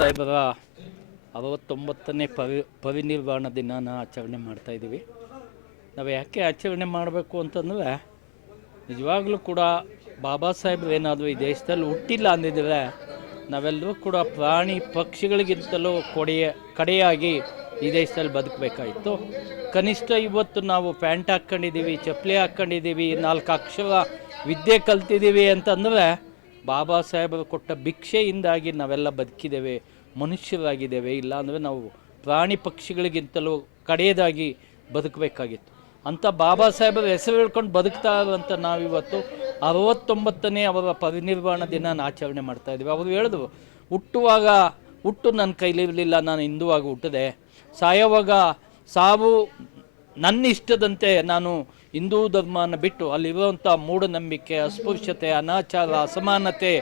ಸಾಹೇಬರ 69ನೇ ಪರಿನಿರ್ವಾಣ ದಿನಾನ ಆಚರಣೆ ಮಾಡ್ತಾಯಿದ್ದೀವಿ. ನಾವು ಯಾಕೆ ಆಚರಣೆ ಮಾಡಬೇಕು ಅಂತಂದರೆ, ನಿಜವಾಗ್ಲೂ ಕೂಡ ಬಾಬಾ ಸಾಹೇಬ್ರು ಏನಾದರೂ ಈ ದೇಶದಲ್ಲಿ ಹುಟ್ಟಿಲ್ಲ ಅಂದಿದ್ರೆ ನಾವೆಲ್ಲರೂ ಕೂಡ ಪ್ರಾಣಿ ಪಕ್ಷಿಗಳಿಗಿಂತಲೂ ಕಡೆಯಾಗಿ ಈ ದೇಶದಲ್ಲಿ ಬದುಕಬೇಕಾಯಿತು. ಕನಿಷ್ಠ ಇವತ್ತು ನಾವು ಪ್ಯಾಂಟ್ ಹಾಕ್ಕೊಂಡಿದ್ದೀವಿ, ಚಪ್ಪಲಿ ಹಾಕ್ಕೊಂಡಿದ್ದೀವಿ, 4 ಅಕ್ಷರ ವಿದ್ಯೆ ಕಲ್ತಿದ್ದೀವಿ ಅಂತಂದರೆ ಬಾಬಾ ಸಾಹೇಬರು ಕೊಟ್ಟ ಭಿಕ್ಷೆಯಿಂದಾಗಿ ನಾವೆಲ್ಲ ಬದುಕಿದ್ದೇವೆ, ಮನುಷ್ಯರಾಗಿದ್ದೇವೆ. ಇಲ್ಲಾಂದರೆ ನಾವು ಪ್ರಾಣಿ ಪಕ್ಷಿಗಳಿಗಿಂತಲೂ ಕಡೆಯದಾಗಿ ಬದುಕಬೇಕಾಗಿತ್ತು. ಅಂಥ ಬಾಬಾ ಸಾಹೇಬರ ಹೆಸರು ಹೇಳ್ಕೊಂಡು ಬದುಕ್ತಾ ಇರುವಂಥ ನಾವಿವತ್ತು 69ನೇ ಅವರ ಪರಿನಿರ್ವಾಣ ದಿನ ಆಚರಣೆ ಮಾಡ್ತಾಯಿದ್ದೀವಿ. ಅವರು ಹೇಳಿದ್ರು, ಹುಟ್ಟು ನನ್ನ ಕೈಲಿರಲಿಲ್ಲ, ನಾನು ಹಿಂದುವಾಗಿ ಹುಟ್ಟಿದೆ. ಸಾಯೋವಾಗ ಸಾವು ನನ್ನ ಇಷ್ಟದಂತೆ ನಾನು ಹಿಂದೂ ಧರ್ಮನ ಬಿಟ್ಟು ಅಲ್ಲಿರುವಂಥ ಮೂಢನಂಬಿಕೆ, ಅಸ್ಪೃಶ್ಯತೆ, ಅನಾಚಾರ, ಅಸಮಾನತೆ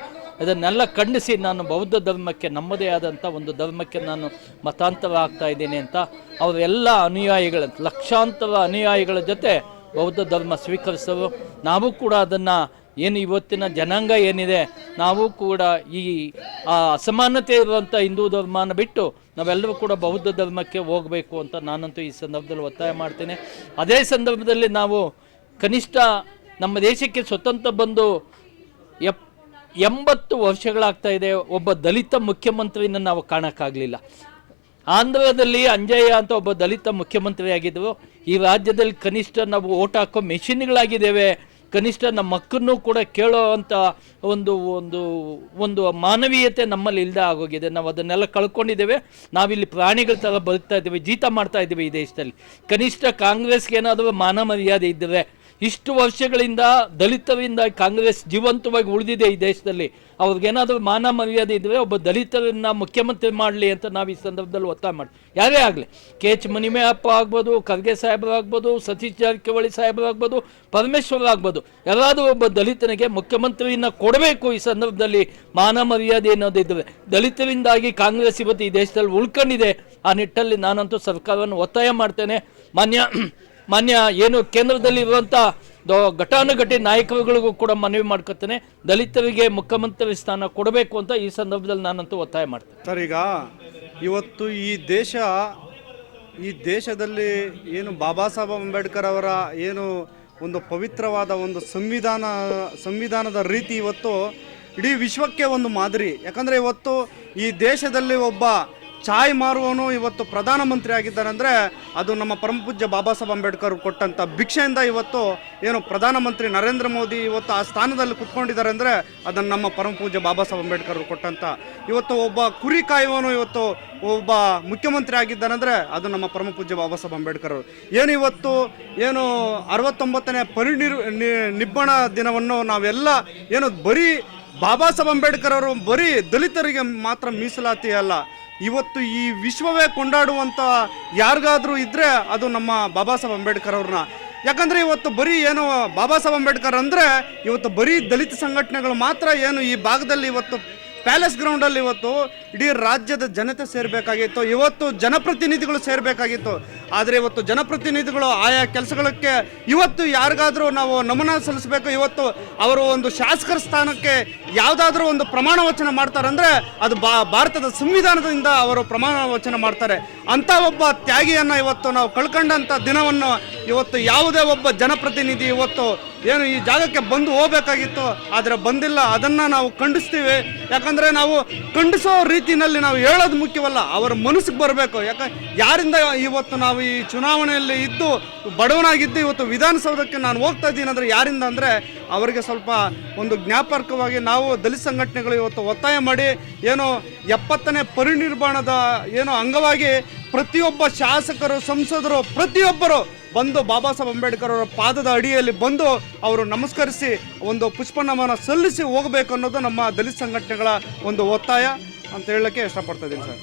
ಇದನ್ನೆಲ್ಲ ಖಂಡಿಸಿ ನಾನು ಬೌದ್ಧ ಧರ್ಮಕ್ಕೆ, ನಮ್ಮದೇ ಆದಂಥ ಒಂದು ಧರ್ಮಕ್ಕೆ ನಾನು ಮತಾಂತರ ಆಗ್ತಾ ಇದ್ದೀನಿ ಅಂತ ಅವರೆಲ್ಲ ಅನುಯಾಯಿಗಳ, ಲಕ್ಷಾಂತರ ಅನುಯಾಯಿಗಳ ಜೊತೆ ಬೌದ್ಧ ಧರ್ಮ ಸ್ವೀಕರಿಸೋರು. ನಾವು ಕೂಡ ಅದನ್ನು ಏನು ಇವತ್ತಿನ ಜನಾಂಗ ಏನಿದೆ, ನಾವು ಕೂಡ ಈ ಅಸಮಾನತೆ ಇರುವಂಥ ಹಿಂದೂ ಧರ್ಮನ ಬಿಟ್ಟು ನಾವೆಲ್ಲರೂ ಕೂಡ ಬೌದ್ಧ ಧರ್ಮಕ್ಕೆ ಹೋಗಬೇಕು ಅಂತ ನಾನಂತೂ ಈ ಸಂದರ್ಭದಲ್ಲಿ ಒತ್ತಾಯ ಮಾಡ್ತೇನೆ. ಅದೇ ಸಂದರ್ಭದಲ್ಲಿ ನಾವು ಕನಿಷ್ಠ ನಮ್ಮ ದೇಶಕ್ಕೆ ಸ್ವತಂತ್ರ ಬಂದು 80 ವರ್ಷಗಳಾಗ್ತಾ ಇದೆ. ಒಬ್ಬ ದಲಿತ ಮುಖ್ಯಮಂತ್ರಿನ ನಾವು ಕಾಣೋಕ್ಕಾಗಲಿಲ್ಲ. ಆಂಧ್ರದಲ್ಲಿ ಅಂಜಯ್ಯ ಅಂತ ಒಬ್ಬ ದಲಿತ ಮುಖ್ಯಮಂತ್ರಿ ಆಗಿದ್ದರು. ಈ ರಾಜ್ಯದಲ್ಲಿ ಕನಿಷ್ಠ ನಾವು ಓಟ್ ಹಾಕೋ ಮೆಷಿನ್ಗಳಾಗಿದ್ದೇವೆ. ಕನಿಷ್ಠ ನಮ್ಮ ಮಕ್ಕಳನ್ನು ಕೂಡ ಕೇಳೋ ಅಂಥ ಒಂದು ಮಾನವೀಯತೆ ನಮ್ಮಲ್ಲಿ ಇಲ್ಲದೆ ಆಗೋಗಿದೆ. ನಾವು ಅದನ್ನೆಲ್ಲ ಕಳ್ಕೊಂಡಿದ್ದೇವೆ. ನಾವಿಲ್ಲಿ ಪ್ರಾಣಿಗಳ ಥರ ಬದುಕ್ತಾ ಇದ್ದೇವೆ, ಜೀತ ಮಾಡ್ತಾ ಇದ್ದೇವೆ ಈ ದೇಶದಲ್ಲಿ. ಕನಿಷ್ಠ ಕಾಂಗ್ರೆಸ್ಗೆ ಏನಾದರೂ ಮಾನ ಮರ್ಯಾದೆ ಇದ್ದರೆ, ಇಷ್ಟು ವರ್ಷಗಳಿಂದ ದಲಿತರಿಂದ ಕಾಂಗ್ರೆಸ್ ಜೀವಂತವಾಗಿ ಉಳಿದಿದೆ ಈ ದೇಶದಲ್ಲಿ, ಅವ್ರಿಗೇನಾದರೂ ಮಾನ ಮರ್ಯಾದೆ ಇದ್ದರೆ ಒಬ್ಬ ದಲಿತರನ್ನ ಮುಖ್ಯಮಂತ್ರಿ ಮಾಡಲಿ ಅಂತ ನಾವು ಈ ಸಂದರ್ಭದಲ್ಲಿ ಒತ್ತಾಯ ಮಾಡಿ, ಯಾರೇ ಆಗಲಿ, KH ಮುನಿಯಪ್ಪ ಆಗ್ಬೋದು, ಖರ್ಗೆ ಸಾಹೇಬರು ಆಗ್ಬೋದು, ಸತೀಶ್ ಜಾರಕಿಹೊಳಿ ಸಾಹೇಬರು ಆಗ್ಬೋದು, ಪರಮೇಶ್ವರ್ ಆಗ್ಬೋದು, ಯಾರಾದರೂ ಒಬ್ಬ ದಲಿತನಿಗೆ ಮುಖ್ಯಮಂತ್ರಿಯನ್ನು ಕೊಡಬೇಕು. ಈ ಸಂದರ್ಭದಲ್ಲಿ ಮಾನ ಮರ್ಯಾದೆ ಅನ್ನೋದಿದ್ದರೆ, ದಲಿತರಿಂದಾಗಿ ಕಾಂಗ್ರೆಸ್ ಇವತ್ತು ಈ ದೇಶದಲ್ಲಿ ಉಳ್ಕೊಂಡಿದೆ. ಆ ನಿಟ್ಟಲ್ಲಿ ನಾನಂತೂ ಸರ್ಕಾರವನ್ನು ಒತ್ತಾಯ ಮಾಡ್ತೇನೆ. ಮಾನ್ಯ ಏನು ಕೇಂದ್ರದಲ್ಲಿ ಇರುವಂಥ ಘಟಾನುಘಟಿ ನಾಯಕರುಗಳಿಗೂ ಕೂಡ ಮನವಿ ಮಾಡ್ಕೊತೇನೆ, ದಲಿತರಿಗೆ ಮುಖ್ಯಮಂತ್ರಿ ಸ್ಥಾನ ಕೊಡಬೇಕು ಅಂತ ಈ ಸಂದರ್ಭದಲ್ಲಿ ನಾನಂತೂ ಒತ್ತಾಯ ಮಾಡ್ತೇನೆ. ಸರ್, ಈಗ ಇವತ್ತು ಈ ದೇಶದಲ್ಲಿ ಏನು ಬಾಬಾ ಸಾಹೇಬ್ ಅಂಬೇಡ್ಕರ್ ಅವರ ಏನು ಒಂದು ಪವಿತ್ರವಾದ ಒಂದು ಸಂವಿಧಾನದ ರೀತಿ ಇವತ್ತು ಇಡೀ ವಿಶ್ವಕ್ಕೆ ಒಂದು ಮಾದರಿ. ಯಾಕಂದರೆ ಇವತ್ತು ಈ ದೇಶದಲ್ಲಿ ಒಬ್ಬ ಚಾಯ್ ಮಾರುವವನು ಇವತ್ತು ಪ್ರಧಾನಮಂತ್ರಿ ಆಗಿದ್ದಾರೆ ಅಂದರೆ ಅದು ನಮ್ಮ ಪರಮಪೂಜ್ಯ ಬಾಬಾ ಸಾಹೇಬ್ ಅಂಬೇಡ್ಕರ್ ಕೊಟ್ಟಂಥ ಭಿಕ್ಷೆಯಿಂದ ಇವತ್ತು ಏನು ಪ್ರಧಾನಮಂತ್ರಿ ನರೇಂದ್ರ ಮೋದಿ ಇವತ್ತು ಆ ಸ್ಥಾನದಲ್ಲಿ ಕುತ್ಕೊಂಡಿದ್ದಾರೆ ಅಂದರೆ ಅದನ್ನು ನಮ್ಮ ಪರಮಪೂಜ್ಯ ಬಾಬಾ ಸಾಹೇಬ್ ಅಂಬೇಡ್ಕರ್ ಕೊಟ್ಟಂಥ. ಇವತ್ತು ಒಬ್ಬ ಕುರಿ ಕಾಯುವವನು ಇವತ್ತು ಒಬ್ಬ ಮುಖ್ಯಮಂತ್ರಿ ಆಗಿದ್ದಾನೆಂದರೆ ಅದು ನಮ್ಮ ಪರಮಪೂಜ್ಯ ಬಾಬಾ ಸಾಹೇಬ್ ಅಂಬೇಡ್ಕರ್ ಅವರು. ಏನು 69ನೇ ಪರಿನಿರ್ವಾಣ ದಿನವನ್ನು ನಾವೆಲ್ಲ ಏನು ಬರೀ ಬಾಬಾ ಸಾಹೇಬ್ ಅಂಬೇಡ್ಕರ್ ಅವರು ಬರೀ ದಲಿತರಿಗೆ ಮಾತ್ರ ಮೀಸಲಾತಿ ಅಲ್ಲ, ಇವತ್ತು ಈ ವಿಶ್ವವೇ ಕೊಂಡಾಡುವಂಥ ಯಾರಿಗಾದರೂ ಇದ್ದರೆ ಅದು ನಮ್ಮ ಬಾಬಾ ಸಾಹೇಬ್ ಅಂಬೇಡ್ಕರ್ ಅವ್ರನ್ನ. ಯಾಕಂದರೆ ಇವತ್ತು ಬರೀ ಏನು ಬಾಬಾ ಸಾಹೇಬ್ ಅಂಬೇಡ್ಕರ್ ಅಂದರೆ ಇವತ್ತು ಬರೀ ದಲಿತ ಸಂಘಟನೆಗಳು ಮಾತ್ರ ಏನು ಈ ಭಾಗದಲ್ಲಿ ಇವತ್ತು ಪ್ಯಾಲೇಸ್ ಗ್ರೌಂಡಲ್ಲಿ ಇವತ್ತು ಇಡೀ ರಾಜ್ಯದ ಜನತೆ ಸೇರಬೇಕಾಗಿತ್ತು, ಇವತ್ತು ಜನಪ್ರತಿನಿಧಿಗಳು ಸೇರಬೇಕಾಗಿತ್ತು. ಆದರೆ ಇವತ್ತು ಜನಪ್ರತಿನಿಧಿಗಳು ಆಯಾ ಕೆಲಸಗಳಿಗೆ ಇವತ್ತು ಯಾರಿಗಾದರೂ ನಾವು ನಮನ ಸಲ್ಲಿಸಬೇಕು. ಇವತ್ತು ಅವರು ಒಂದು ಶಾಸಕರ ಸ್ಥಾನಕ್ಕೆ ಯಾವುದಾದ್ರೂ ಒಂದು ಪ್ರಮಾಣ ವಚನ ಮಾಡ್ತಾರೆ ಅಂದರೆ ಅದು ಭಾರತದ ಸಂವಿಧಾನದಿಂದ ಅವರು ಪ್ರಮಾಣ ವಚನ ಮಾಡ್ತಾರೆ. ಅಂಥ ಒಬ್ಬ ತ್ಯಾಗಿಯನ್ನು ಇವತ್ತು ನಾವು ಕಳ್ಕೊಂಡಂಥ ದಿನವನ್ನು ಇವತ್ತು ಯಾವುದೇ ಒಬ್ಬ ಜನಪ್ರತಿನಿಧಿ ಇವತ್ತು ಏನು ಈ ಜಾಗಕ್ಕೆ ಬಂದು ಹೋಗಬೇಕಾಗಿತ್ತು, ಆದರೆ ಬಂದಿಲ್ಲ. ಅದನ್ನು ನಾವು ಖಂಡಿಸ್ತೀವಿ. ಯಾಕಂದರೆ ನಾವು ಖಂಡಿಸೋ ರೀತಿಯಲ್ಲಿ ನಾವು ಹೇಳೋದು ಮುಖ್ಯವಲ್ಲ, ಅವರ ಮನಸ್ಸಿಗೆ ಬರಬೇಕು. ಯಾರಿಂದ ಇವತ್ತು ನಾವು ಈ ಚುನಾವಣೆಯಲ್ಲಿ ಇದ್ದು ಬಡವನಾಗಿದ್ದು ಇವತ್ತು ವಿಧಾನಸೌಧಕ್ಕೆ ನಾನು ಹೋಗ್ತಾ ಇದ್ದೀನಿ ಅಂದರೆ ಯಾರಿಂದ ಅಂದರೆ ಅವರಿಗೆ ಸ್ವಲ್ಪ ಒಂದು ಜ್ಞಾಪಕವಾಗಿ ನಾವು ದಲಿತ ಸಂಘಟನೆಗಳು ಇವತ್ತು ಒತ್ತಾಯ ಮಾಡಿ ಏನು 70ನೇ ಪರಿನಿರ್ವಾಣದ ಏನು ಅಂಗವಾಗಿ ಪ್ರತಿಯೊಬ್ಬ ಶಾಸಕರು, ಸಂಸದರು, ಪ್ರತಿಯೊಬ್ಬರು ಬಂದು ಬಾಬಾ ಸಾಹೇಬ್ ಅಂಬೇಡ್ಕರ್ ಅವರ ಪಾದದ ಅಡಿಯಲ್ಲಿ ಬಂದು ಅವರು ನಮಸ್ಕರಿಸಿ ಒಂದು ಪುಷ್ಪನಮನ ಸಲ್ಲಿಸಿ ಹೋಗಬೇಕು ಅನ್ನೋದು ನಮ್ಮ ದಲಿತ ಸಂಘಟನೆಗಳ ಒಂದು ಒತ್ತಾಯ ಅಂತ ಹೇಳಕ್ಕೆ ಇಷ್ಟಪಡ್ತಾ ಇದ್ದೀನಿ ಸರ್.